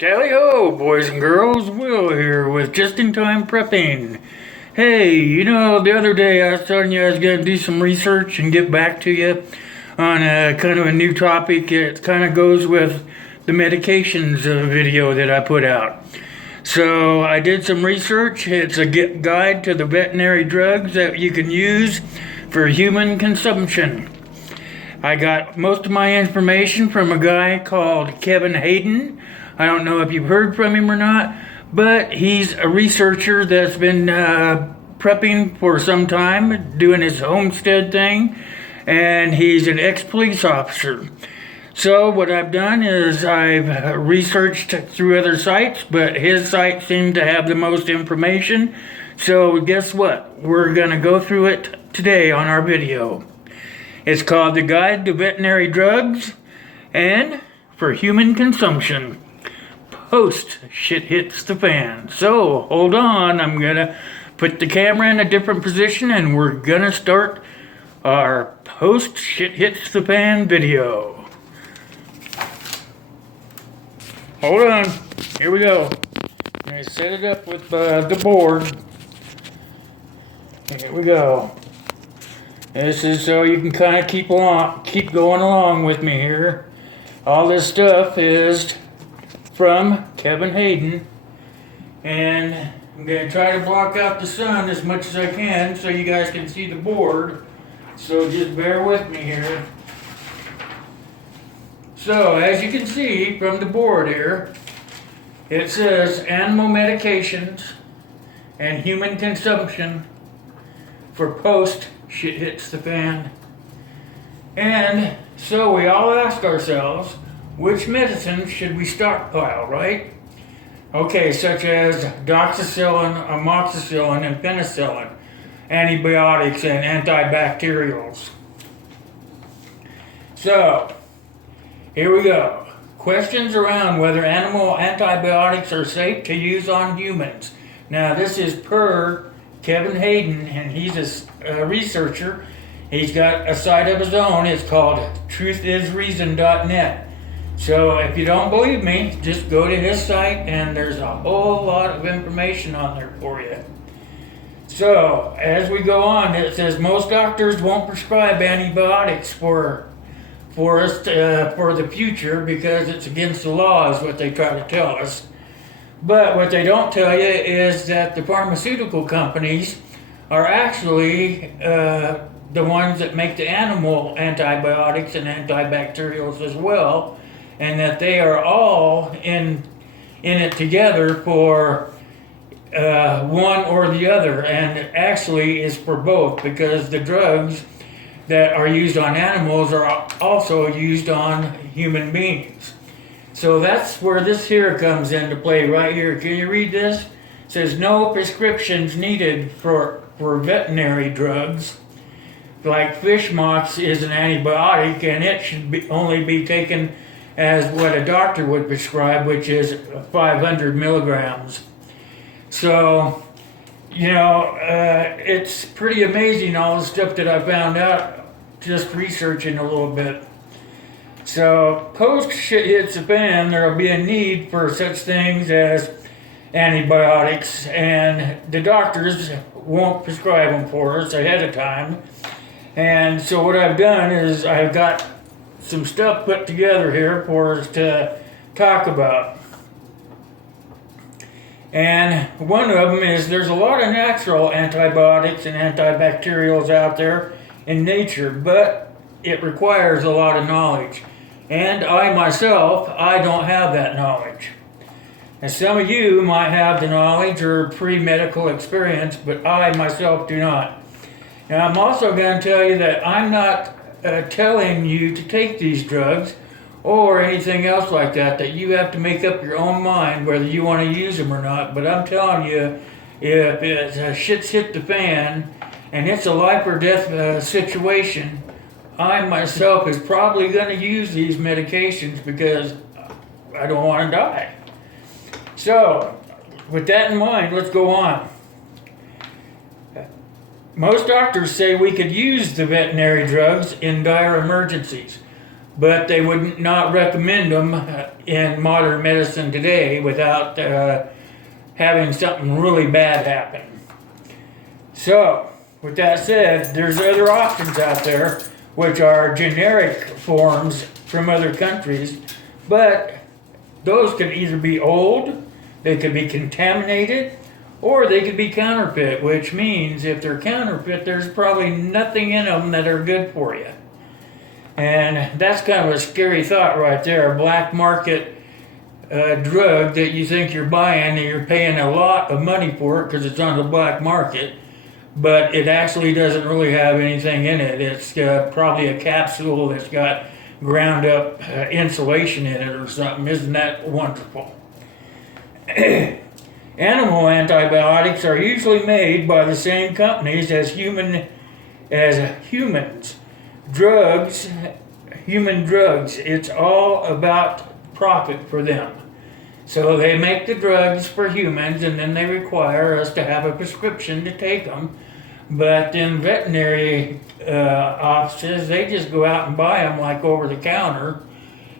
Tally-ho, boys and girls. Will here with Just-in-Time Prepping. Hey, the other day I was telling you I was going to do some research and get back to you on a kind of a new topic. It kind of goes with the medications video that I put out. So I did some research. It's a guide to the veterinary drugs that you can use for human consumption. I got most of my information from a guy called Kevin Hayden. I don't know if you've heard from him or not, but he's a researcher that's been prepping for some time, doing his homestead thing, and he's an ex-police officer. So what I've done is I've researched through other sites, but his site seemed to have the most information. So guess what? We're going to go through it today on our video. It's called The Guide to Veterinary Drugs and for Human Consumption. Post shit hits the fan. So hold on, I'm gonna put the camera in a different position and we're gonna start our post shit hits the fan video. Hold on, here we go. I'm gonna set it up with the board. Here we go. This is so you can kind of keep going along with me here. All this stuff is from Kevin Hayden, and I'm going to try to block out the sun as much as I can so you guys can see the board, so just bear with me here. So as you can see from the board here, it says animal medications and human consumption for post shit hits the fan. And so we all ask ourselves, which medicine should we stockpile, right? Okay, such as doxycycline, amoxicillin, and penicillin, antibiotics and antibacterials. So, here we go. Questions around whether animal antibiotics are safe to use on humans. Now, this is per Kevin Hayden, and he's a researcher. He's got a site of his own. It's called truthisreason.net. So if you don't believe me, just go to his site and there's a whole lot of information on there for you. So as we go on, it says most doctors won't prescribe antibiotics for the future because it's against the law is what they try to tell us. But what they don't tell you is that the pharmaceutical companies are actually the ones that make the animal antibiotics and antibacterials as well, and that they are all in it together for one or the other, and it actually is for both, because the drugs that are used on animals are also used on human beings. So that's where this here comes into play right here. Can you read this? It says no prescriptions needed for veterinary drugs. Like fish mox is an antibiotic and it should only be taken as what a doctor would prescribe, which is 500 milligrams. So, it's pretty amazing all the stuff that I found out just researching a little bit. So, post shit hits the fan, there will be a need for such things as antibiotics, and the doctors won't prescribe them for us ahead of time. And so what I've done is I've got some stuff put together here for us to talk about. And one of them is there's a lot of natural antibiotics and antibacterials out there in nature, but it requires a lot of knowledge. And I myself, I don't have that knowledge. And some of you might have the knowledge or pre-medical experience, but I myself do not. Now I'm also going to tell you that I'm not telling you to take these drugs or anything else like that, that you have to make up your own mind whether you want to use them or not. But I'm telling you, if shit's hit the fan and it's a life or death situation, I myself is probably going to use these medications because I don't want to die. So, with that in mind, let's go on. Most doctors say we could use the veterinary drugs in dire emergencies, but they would not recommend them in modern medicine today without having something really bad happen. So, with that said, there's other options out there which are generic forms from other countries, but those can either be old, they could be contaminated, or they could be counterfeit, which means if they're counterfeit, there's probably nothing in them that are good for you. And that's kind of a scary thought right there. A black market drug that you think you're buying and you're paying a lot of money for it because it's on the black market, but it actually doesn't really have anything in it. It's probably a capsule that's got ground up insulation in it or something. Isn't that wonderful? Animal antibiotics are usually made by the same companies as humans. Human drugs, it's all about profit for them. So they make the drugs for humans and then they require us to have a prescription to take them. But in veterinary offices, they just go out and buy them like over the counter.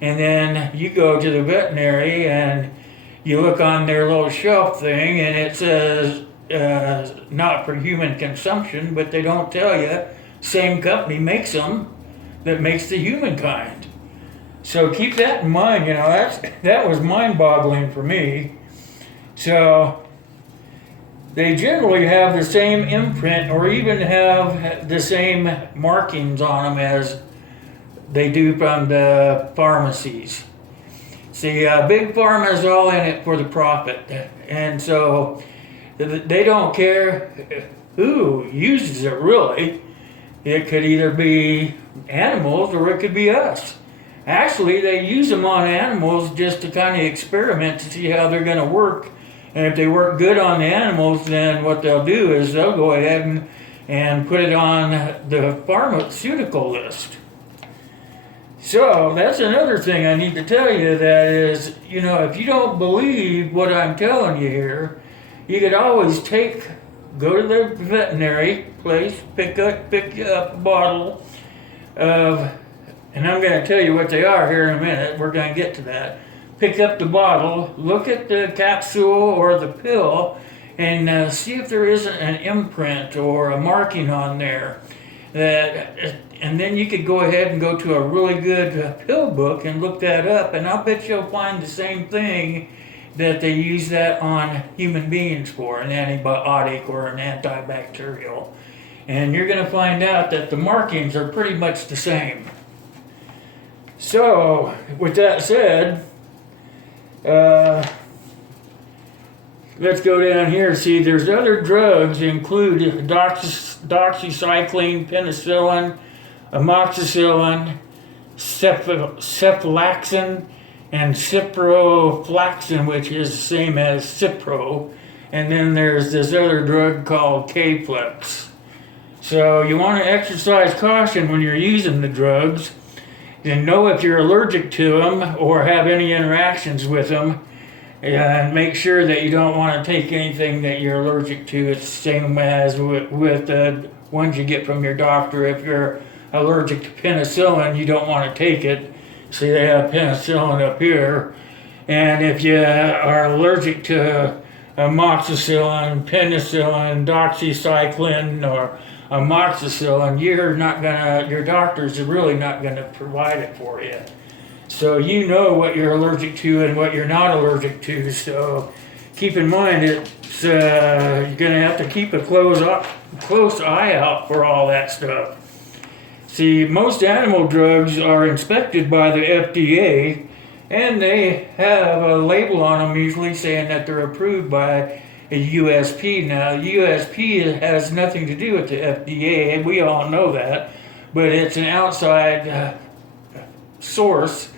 And then you go to the veterinary and you look on their little shelf thing and it says not for human consumption, but they don't tell you same company makes them that makes the humankind. So keep that in mind. You know, that was mind-boggling for me. So they generally have the same imprint or even have the same markings on them as they do from the pharmacies. See, big pharma is all in it for the profit, and so they don't care who uses it really. It could either be animals or it could be us. Actually, they use them on animals just to kind of experiment to see how they're going to work. And if they work good on the animals, then what they'll do is they'll go ahead and put it on the pharmaceutical list. So that's another thing I need to tell you, that is, you know, if you don't believe what I'm telling you here, you could always go to the veterinary place, pick you up a bottle of, and I'm going to tell you what they are here in a minute, we're going to get to that. Pick up the bottle, look at the capsule or the pill, and see if there isn't an imprint or a marking on there. And then you could go ahead and go to a really good pill book and look that up, and I'll bet you'll find the same thing that they use that on human beings for, an antibiotic or an antibacterial. And you're going to find out that the markings are pretty much the same. So, with that said, let's go down here. See, there's other drugs include doxycycline, penicillin, amoxicillin, cephalexin, and ciprofloxacin, which is the same as Cipro. And then there's this other drug called K-Flex. So you want to exercise caution when you're using the drugs and know if you're allergic to them or have any interactions with them, and make sure that you don't want to take anything that you're allergic to. It's the same as with the ones you get from your doctor. If you're allergic to penicillin, you don't want to take it. See, they have penicillin up here. And if you are allergic to amoxicillin, penicillin, doxycycline, or amoxicillin, your doctor's really not going to provide it for you. So you know what you're allergic to and what you're not allergic to. So keep in mind you're going to have to keep a close eye out for all that stuff. See, most animal drugs are inspected by the FDA, and they have a label on them usually saying that they're approved by a USP. Now, USP has nothing to do with the FDA, and we all know that, but it's an outside source,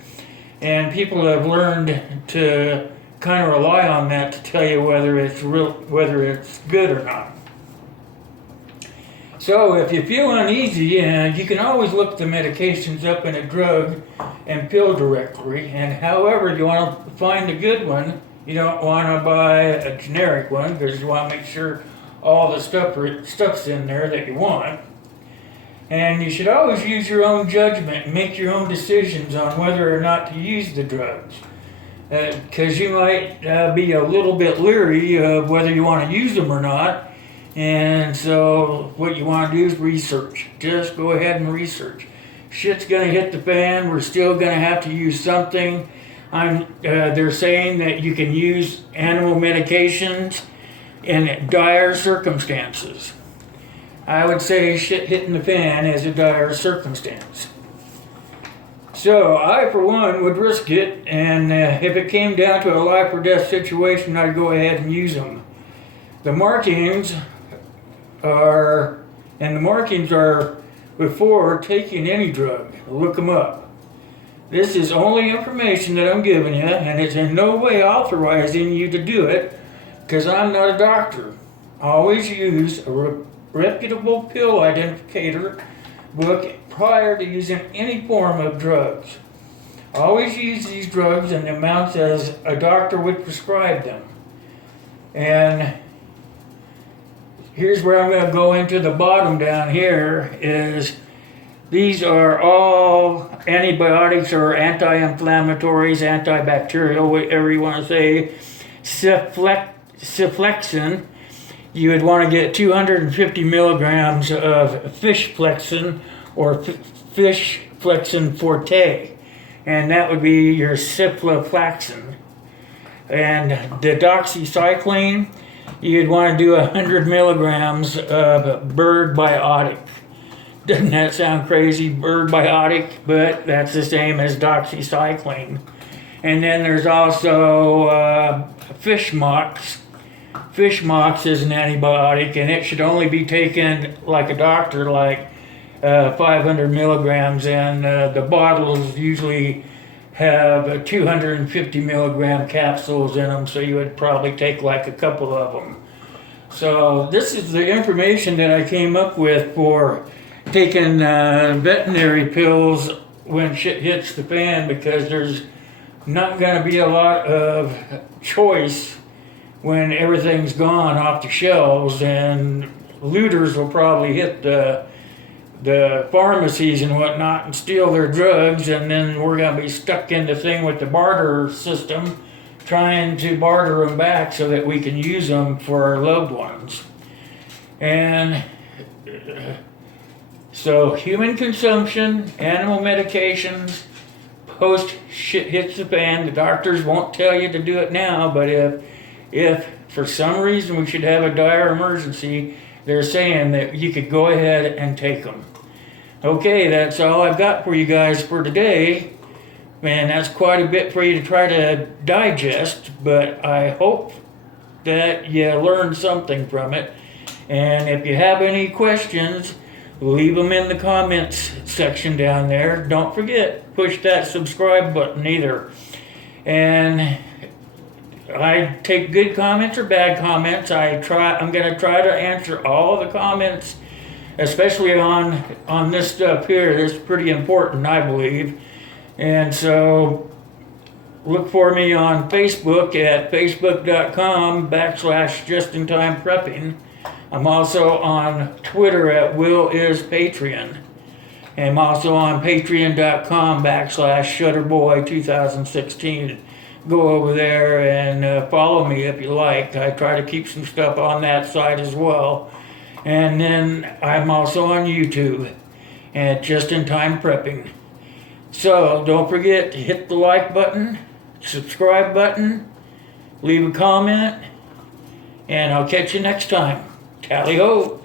and people have learned to kind of rely on that to tell you whether it's good or not. So if you feel uneasy, you can always look the medications up in a drug and pill directory, and however you want to find a good one, you don't want to buy a generic one because you want to make sure all the stuff's in there that you want. And you should always use your own judgment and make your own decisions on whether or not to use the drugs. Because you might be a little bit leery of whether you want to use them or not. And so what you want to do is research. Just go ahead and research. Shit's going to hit the fan. We're still going to have to use something. They're saying that you can use animal medications in dire circumstances. I would say shit hitting the fan is a dire circumstance. So I, for one, would risk it, and if it came down to a life or death situation, I'd go ahead and use them. The markings are before taking any drug. Look them up. This is only information that I'm giving you, and it's in no way authorizing you to do it, because I'm not a doctor. Always use a reputable pill identificator book prior to using any form of drugs. Always use these drugs in the amounts as a doctor would prescribe them. And here's where I'm going to go into the bottom down here is these are all antibiotics or anti-inflammatories, antibacterial, whatever you want to say. Cephalexin, you would want to get 250 milligrams of fish flexin or fish flexin forte, and that would be your cephalexin. And the doxycycline, you'd want to do 100 milligrams of bird biotic. Doesn't that sound crazy? Bird biotic, but that's the same as doxycycline. And then there's also fish mox. Fish mox is an antibiotic, and it should only be taken like a doctor, like 500 milligrams, and the bottles usually have 250 milligram capsules in them, so you would probably take like a couple of them. So this is the information that I came up with for taking veterinary pills when shit hits the fan, because there's not going to be a lot of choice when everything's gone off the shelves, and looters will probably hit the pharmacies and whatnot and steal their drugs, and then we're going to be stuck in the thing with the barter system, trying to barter them back so that we can use them for our loved ones. And so human consumption, animal medications, post shit hits the fan. The doctors won't tell you to do it now, but if for some reason we should have a dire emergency, they're saying that you could go ahead and take them. Okay, that's all I've got for you guys for today. Man, that's quite a bit for you to try to digest, but I hope that you learned something from it. And if you have any questions, leave them in the comments section down there. Don't forget, push that subscribe button either. And I take good comments or bad comments. I'm going to try to answer all the comments, especially on this stuff here. This is pretty important, I believe. And so look for me on Facebook at facebook.com/justintimeprepping. I'm also on Twitter at WillIsPatreon. And I'm also on patreon.com/Shutterboy2016. Go over there and follow me if you like. I try to keep some stuff on that side as well. And then I'm also on YouTube at Just in Time Prepping. So don't forget to hit the like button, subscribe button, leave a comment, and I'll catch you next time. Tally ho!